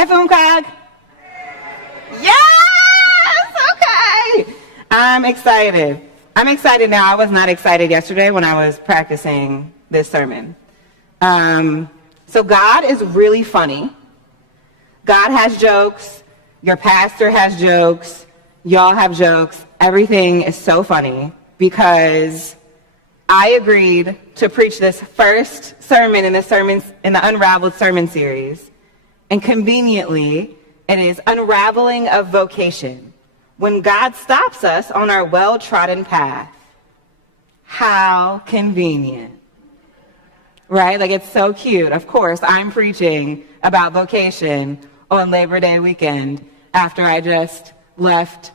Hi, Foomcog. Yes! Okay. I'm excited. I'm excited now. I was not excited yesterday when I was practicing this sermon. So God is really funny. God has jokes. Your pastor has jokes. Y'all have jokes. Everything is so funny because I agreed to preach this first sermon in the Unraveled sermon series. And conveniently, it is Unraveling of Vocation, when God stops us on our well-trodden path. How convenient. Right? Like, it's so cute. Of course, I'm preaching about vocation on Labor Day weekend after I just left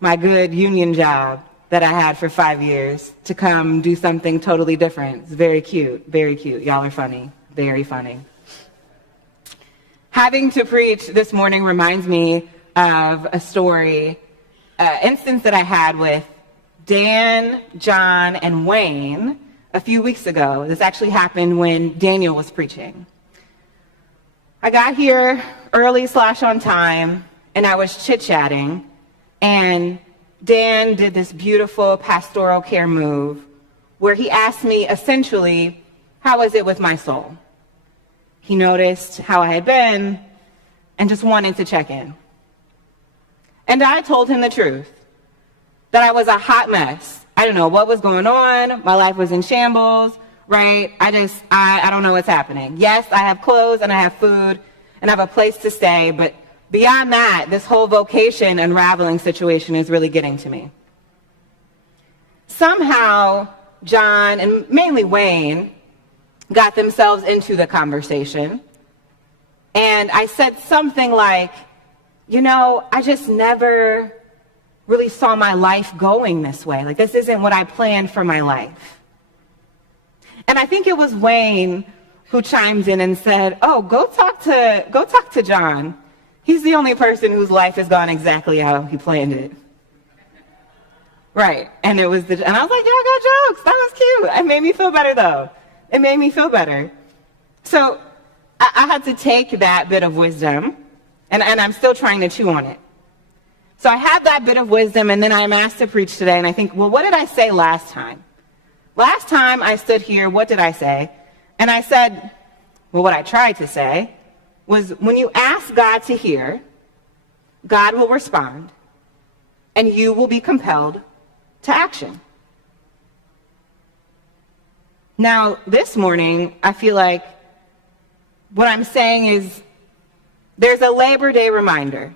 my good union job that I had for 5 years to come do something totally different. It's very cute, very cute. Y'all are funny, very funny. Having to preach this morning reminds me of a story, instance that I had with Dan, John, and Wayne a few weeks ago. This actually happened when Daniel was preaching. I got here early/on time, and I was chit-chatting, and Dan did this beautiful pastoral care move where he asked me essentially, how is it with my soul? He noticed how I had been and just wanted to check in. And I told him the truth, that I was a hot mess. I don't know what was going on. My life was in shambles, right? I don't know what's happening. Yes, I have clothes and I have food and I have a place to stay, but beyond that, this whole vocation unraveling situation is really getting to me. Somehow, John and mainly Wayne got themselves into the conversation. And I said something like, I just never really saw my life going this way. Like, this isn't what I planned for my life. And I think it was Wayne who chimed in and said, oh, go talk to John. He's the only person whose life has gone exactly how he planned it. Right. And I was like, yeah, I got jokes. That was cute. It made me feel better, though. It made me feel better. So I had to take that bit of wisdom, and I'm still trying to chew on it. So I had that bit of wisdom, and then I'm asked to preach today, and I think, well, what did I say last time? Last time I stood here, what did I say? And I said, well, what I tried to say was, when you ask God to hear, God will respond, and you will be compelled to action. Now, this morning, I feel like what I'm saying is there's a Labor Day reminder.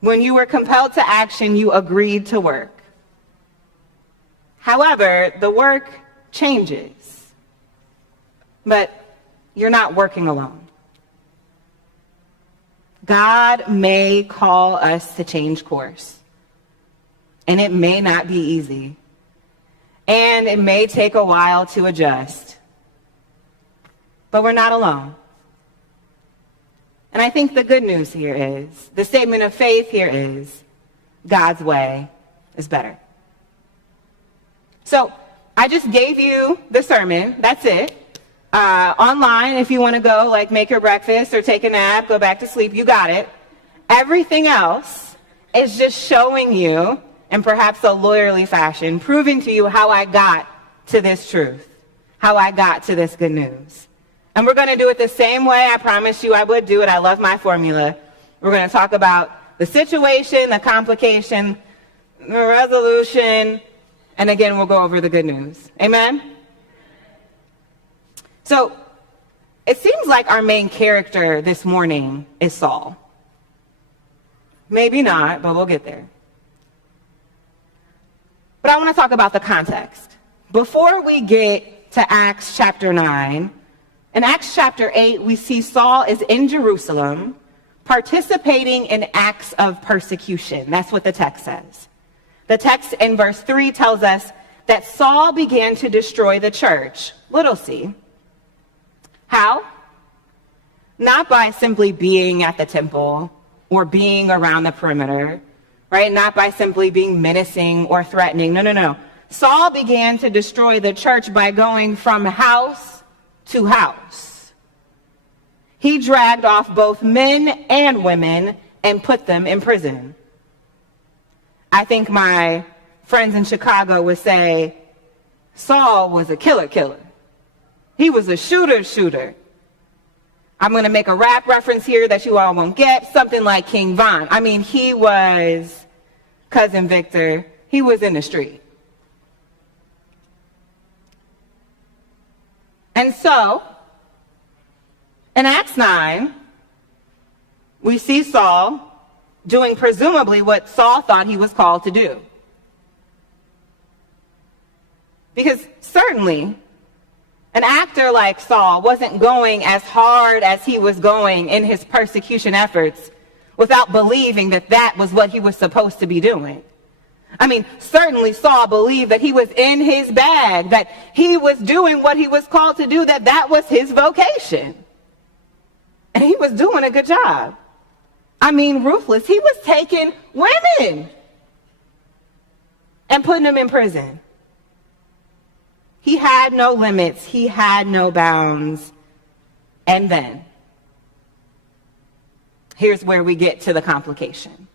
When you were compelled to action, you agreed to work. However, the work changes. But you're not working alone. God may call us to change course. And it may not be easy. And it may take a while to adjust. But we're not alone. And I think the good news here is, the statement of faith here is, God's way is better. So I just gave you the sermon. That's it. Online, if you want to go, make your breakfast or take a nap, go back to sleep, you got it. Everything else is just showing you, in perhaps a lawyerly fashion, proving to you how I got to this truth, how I got to this good news. And we're going to do it the same way I promised you I would do it. I love my formula. We're going to talk about the situation, the complication, the resolution, and again, we'll go over the good news. Amen? So, it seems like our main character this morning is Saul. Maybe not, but we'll get there. But I want to talk about the context. Before we get to Acts chapter 9, in Acts chapter 8, we see Saul is in Jerusalem participating in acts of persecution. That's what the text says. The text in verse 3 tells us that Saul began to destroy the church, little c. How? Not by simply being at the temple or being around the perimeter, right? Not by simply being menacing or threatening. No. Saul began to destroy the church by going from house to house. He dragged off both men and women and put them in prison. I think my friends in Chicago would say Saul was a killer. He was a shooter. I'm going to make a rap reference here that you all won't get, something like King Von. I mean, he was, Cousin Victor, he was in the street. And so, in Acts 9, we see Saul doing presumably what Saul thought he was called to do. Because certainly, an actor like Saul wasn't going as hard as he was going in his persecution efforts without believing that that was what he was supposed to be doing. I mean, certainly Saul believed that he was in his bag, that he was doing what he was called to do, that that was his vocation. And he was doing a good job. I mean, ruthless. He was taking women and putting them in prison. He had no limits. He had no bounds. And then, here's where we get to the complication.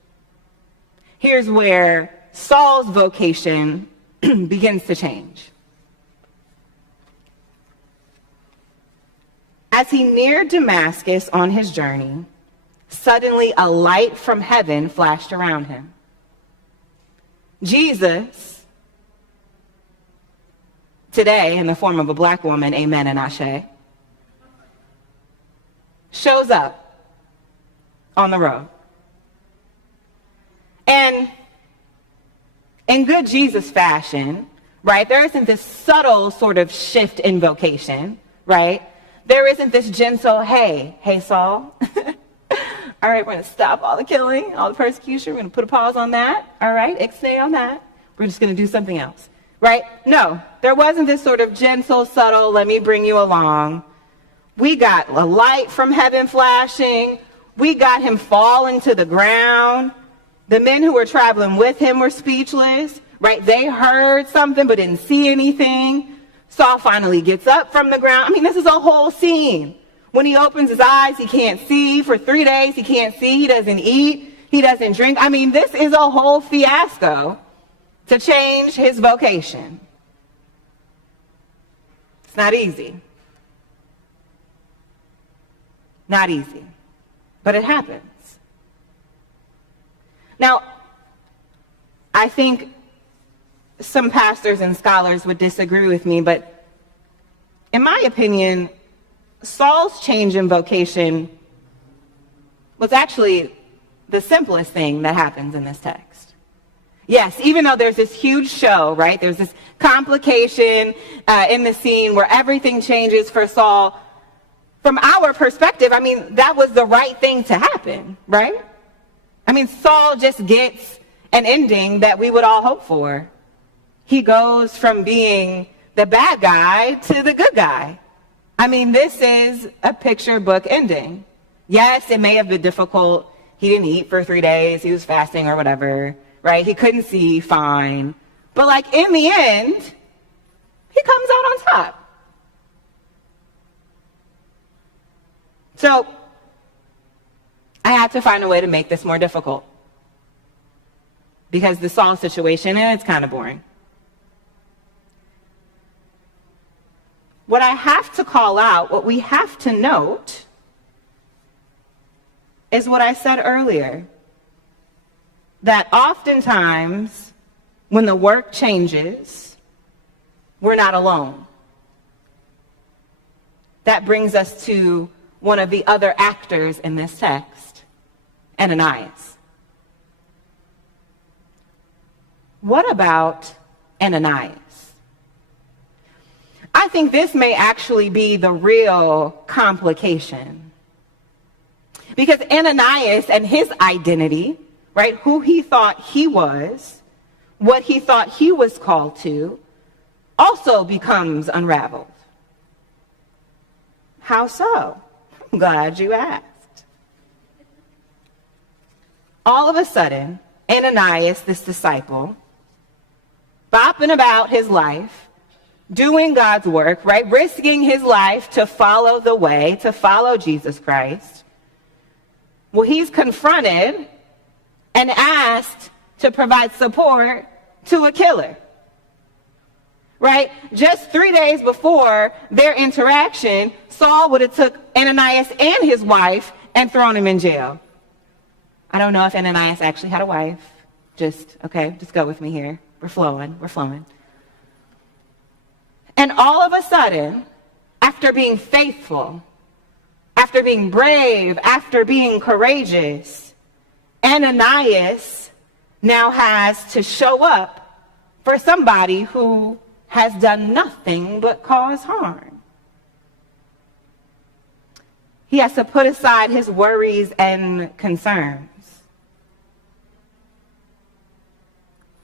Here's where Saul's vocation begins to change. As he neared Damascus on his journey, suddenly a light from heaven flashed around him. Jesus, today in the form of a black woman, amen and ashe, shows up on the road. And in good Jesus fashion, right, there isn't this subtle sort of shift in vocation, right? There isn't this gentle, hey Saul, all right, we're going to stop all the killing, all the persecution. We're going to put a pause on that. All right, ixnay on that. We're just going to do something else, right? No, there wasn't this sort of gentle, subtle, let me bring you along. We got a light from heaven flashing. We got him falling to the ground. The men who were traveling with him were speechless, right? They heard something but didn't see anything. Saul finally gets up from the ground. I mean, this is a whole scene. When he opens his eyes, he can't see. For 3 days, he can't see. He doesn't eat. He doesn't drink. I mean, this is a whole fiasco to change his vocation. It's not easy. Not easy. But it happens. Now, I think some pastors and scholars would disagree with me, but in my opinion, Saul's change in vocation was actually the simplest thing that happens in this text. Yes, even though there's this huge show, right? There's this complication in the scene where everything changes for Saul. From our perspective, I mean, that was the right thing to happen, right? I mean, Saul just gets an ending that we would all hope for. He goes from being the bad guy to the good guy. I mean, this is a picture book ending. Yes, it may have been difficult. He didn't eat for 3 days. He was fasting or whatever, right? He couldn't see, fine. But like in the end, he comes out on top. So I had to find a way to make this more difficult. Because the Saul situation, it's kind of boring. What I have to call out, what we have to note, is what I said earlier. That oftentimes, when the work changes, we're not alone. That brings us to one of the other actors in this text, Ananias. What about Ananias? I think this may actually be the real complication. Because Ananias and his identity, right, who he thought he was, what he thought he was called to, also becomes unraveled. How so? I'm glad you asked. All of a sudden, Ananias, this disciple, bopping about his life, doing God's work, right? Risking his life to follow the way, to follow Jesus Christ. Well, he's confronted and asked to provide support to a killer, right? Just 3 days before their interaction, Saul would have took Ananias and his wife and thrown him in jail. I don't know if Ananias actually had a wife. Just go with me here. We're flowing. And all of a sudden, after being faithful, after being brave, after being courageous, Ananias now has to show up for somebody who has done nothing but cause harm. He has to put aside his worries and concerns.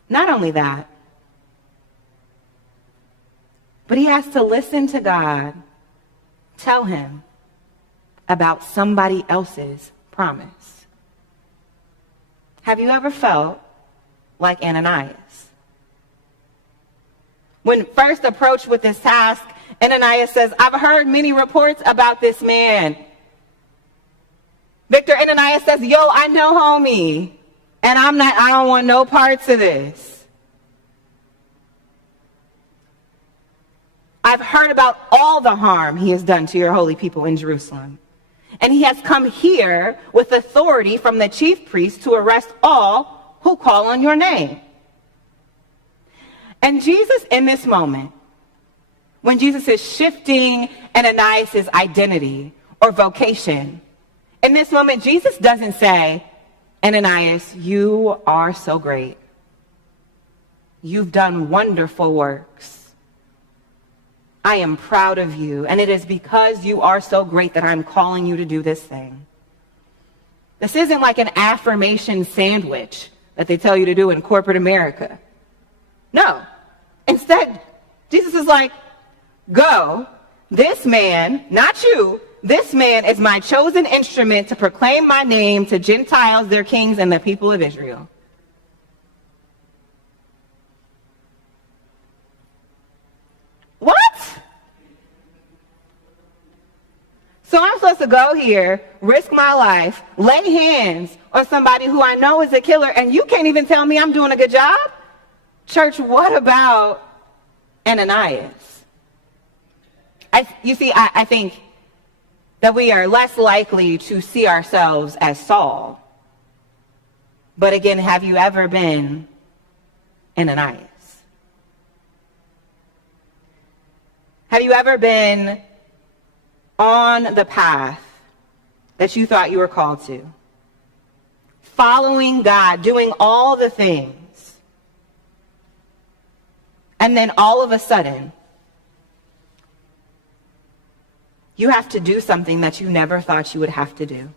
Not only that, but he has to listen to God tell him about somebody else's promise. Have you ever felt like Ananias? When first approached with this task, Ananias says, I've heard many reports about this man. Victor, Ananias says, yo, I know homie, and I don't want no parts of this. I've heard about all the harm he has done to your holy people in Jerusalem. And he has come here with authority from the chief priest to arrest all who call on your name. And Jesus, in this moment, when Jesus is shifting Ananias' identity or vocation, in this moment, Jesus doesn't say, Ananias, you are so great. You've done wonderful works. I am proud of you, and it is because you are so great that I'm calling you to do this thing. This isn't like an affirmation sandwich that they tell you to do in corporate America. No. Instead, Jesus is like, go. This man, not you, this man is my chosen instrument to proclaim my name to Gentiles, their kings, and the people of Israel. What? So I'm supposed to go here, risk my life, lay hands on somebody who I know is a killer, and you can't even tell me I'm doing a good job? Church, what about Ananias? I think that we are less likely to see ourselves as Saul. But again, have you ever been Ananias? Have you ever been on the path that you thought you were called to? Following God, doing all the things. And then all of a sudden, you have to do something that you never thought you would have to do.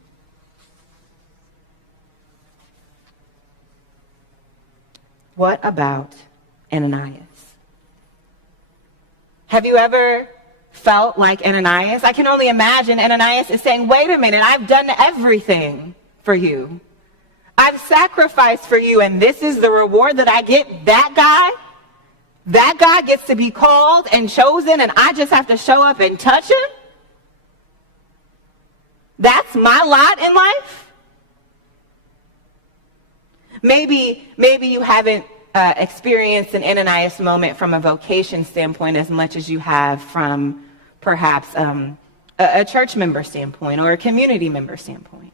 What about Ananias? Have you ever felt like Ananias? I can only imagine Ananias is saying, wait a minute, I've done everything for you. I've sacrificed for you, and this is the reward that I get. That guy gets to be called and chosen, and I just have to show up and touch him? That's my lot in life? Maybe you haven't experienced an Ananias moment from a vocation standpoint as much as you have from perhaps a church member standpoint or a community member standpoint.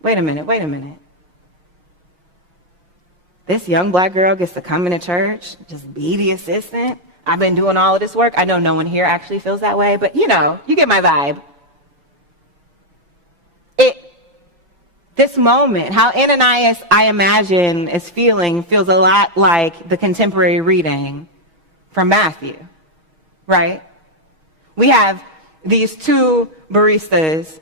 Wait a minute. This young black girl gets to come into church, just be the assistant. I've been doing all of this work. I know no one here actually feels that way, but you get my vibe. This moment, how Ananias, I imagine, is feeling, feels a lot like the contemporary reading from Matthew, right? We have these two baristas,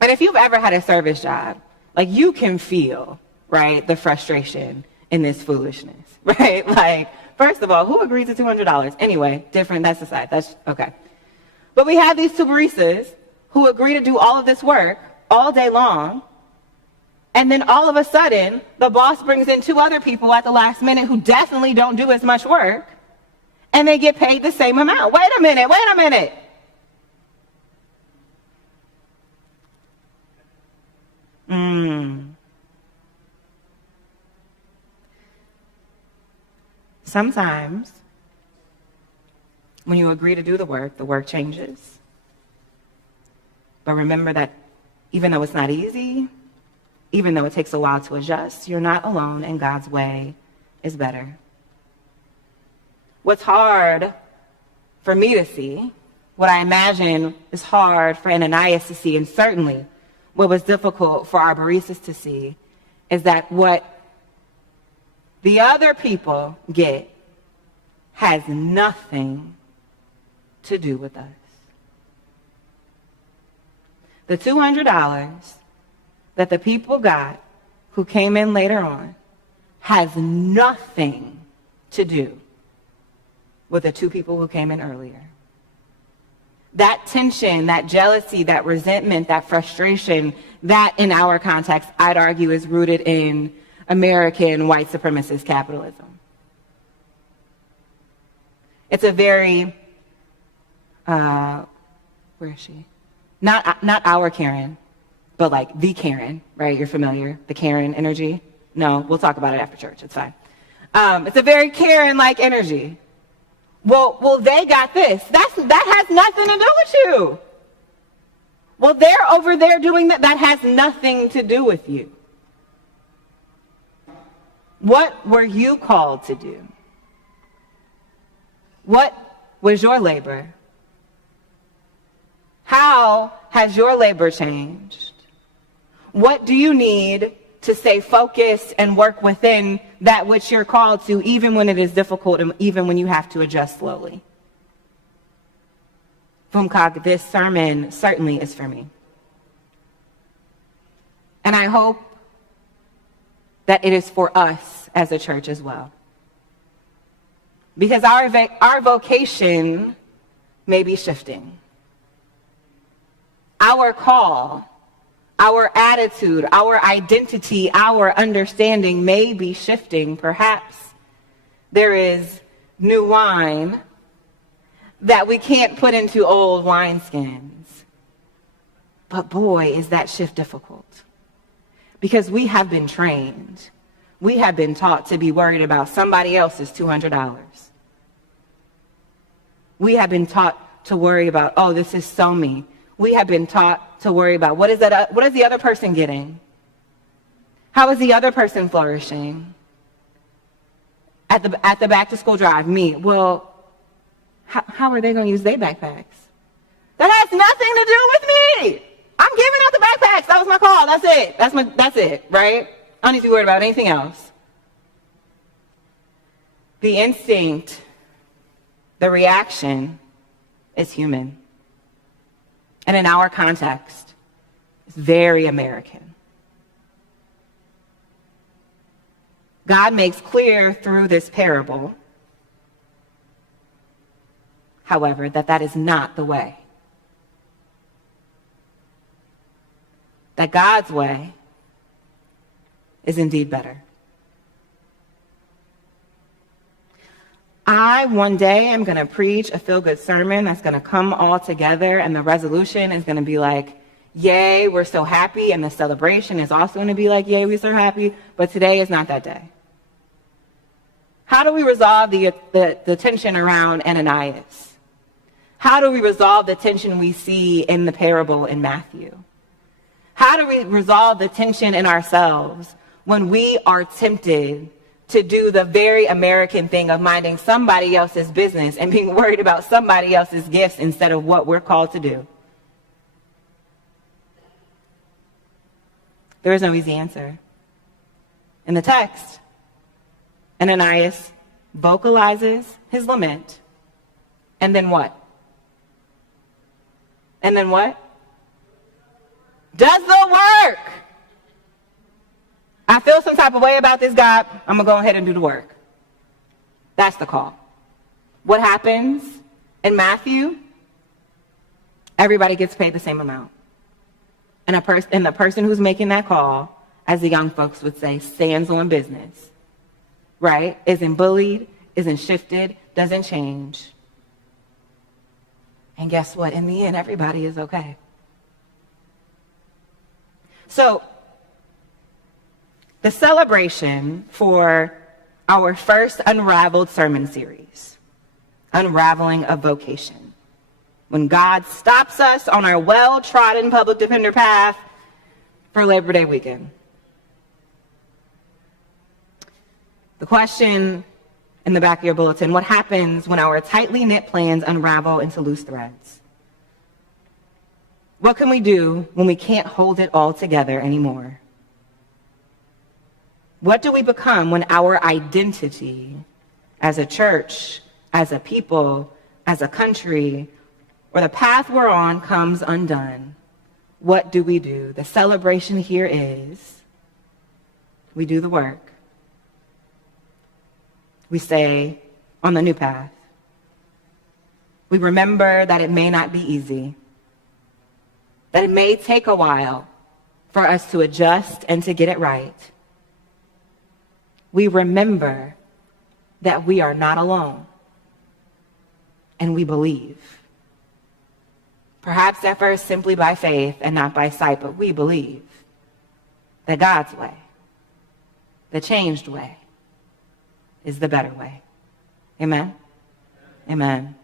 and if you've ever had a service job, like you can feel, right, the frustration in this foolishness, right? Like, first of all, who agreed to $200? Anyway, different, that's aside, that's okay. But we have these two baristas who agree to do all of this work all day long, And then all of a sudden, the boss brings in 2 other people at the last minute who definitely don't do as much work, and they get paid the same amount. Wait a minute. Sometimes, when you agree to do the work changes. But remember that even though it's not easy, even though it takes a while to adjust, you're not alone, and God's way is better. What's hard for me to see, what I imagine is hard for Ananias to see, and certainly what was difficult for our baristas to see, is that what the other people get has nothing to do with us. The $200 that the people got who came in later on has nothing to do with the 2 people who came in earlier. That tension, that jealousy, that resentment, that frustration, that in our context, I'd argue, is rooted in American white supremacist capitalism. It's a very, where is she? Not our Karen, but like the Karen, right? You're familiar, the Karen energy. No, we'll talk about it after church. It's fine. It's a very Karen-like energy. Well, they got this. That has nothing to do with you. Well, they're over there doing that. That has nothing to do with you. What were you called to do? What was your labor? How has your labor changed? What do you need to stay focused and work within that which you're called to, even when it is difficult and even when you have to adjust slowly? Fumkag, this sermon certainly is for me. And I hope that it is for us as a church as well. Because our vocation may be shifting. Our call, our attitude, our identity, our understanding may be shifting. Perhaps there is new wine that we can't put into old wineskins. But boy, is that shift difficult. Because we have been trained. We have been taught to be worried about somebody else's $200. We have been taught to worry about, oh, this is so me. We have been taught to worry about what is the other person getting? How is the other person flourishing? At the back to school drive, me. Well, how are they going to use their backpacks? That has nothing to do with me. I'm giving out the backpacks. That was my call. That's it. That's it, right? I don't need to be worried about anything else. The instinct, the reaction is human. And in our context, it's very American. God makes clear through this parable, however, that is not the way. That God's way is indeed better. I, one day, am going to preach a feel-good sermon that's going to come all together, and the resolution is going to be like, yay, we're so happy, and the celebration is also going to be like, yay, we're so happy, but today is not that day. How do we resolve the tension around Ananias? How do we resolve the tension we see in the parable in Matthew? How do we resolve the tension in ourselves when we are tempted to do the very American thing of minding somebody else's business and being worried about somebody else's gifts instead of what we're called to do? There is no easy answer. In the text, Ananias vocalizes his lament. And then what? And then what? Does the work. I feel some type of way about this, God. I'm going to go ahead and do the work. That's the call. What happens in Matthew? Everybody gets paid the same amount. And the person who's making that call as the young folks would say, stands on business, right? Isn't bullied, isn't shifted, doesn't change. And guess what? In the end, everybody is okay. So, the celebration for our first Unraveled sermon series, Unraveling a Vocation, when God stops us on our well-trodden public defender path for Labor Day weekend. The question in the back of your bulletin: what happens when our tightly knit plans unravel into loose threads? What can we do when we can't hold it all together anymore? What do we become when our identity as a church, as a people, as a country, or the path we're on comes undone? What do we do? The celebration here is we do the work. We stay on the new path. We remember that it may not be easy, that it may take a while for us to adjust and to get it right. We remember that we are not alone, and we believe. Perhaps at first simply by faith and not by sight, but we believe that God's way, the changed way, is the better way. Amen? Amen.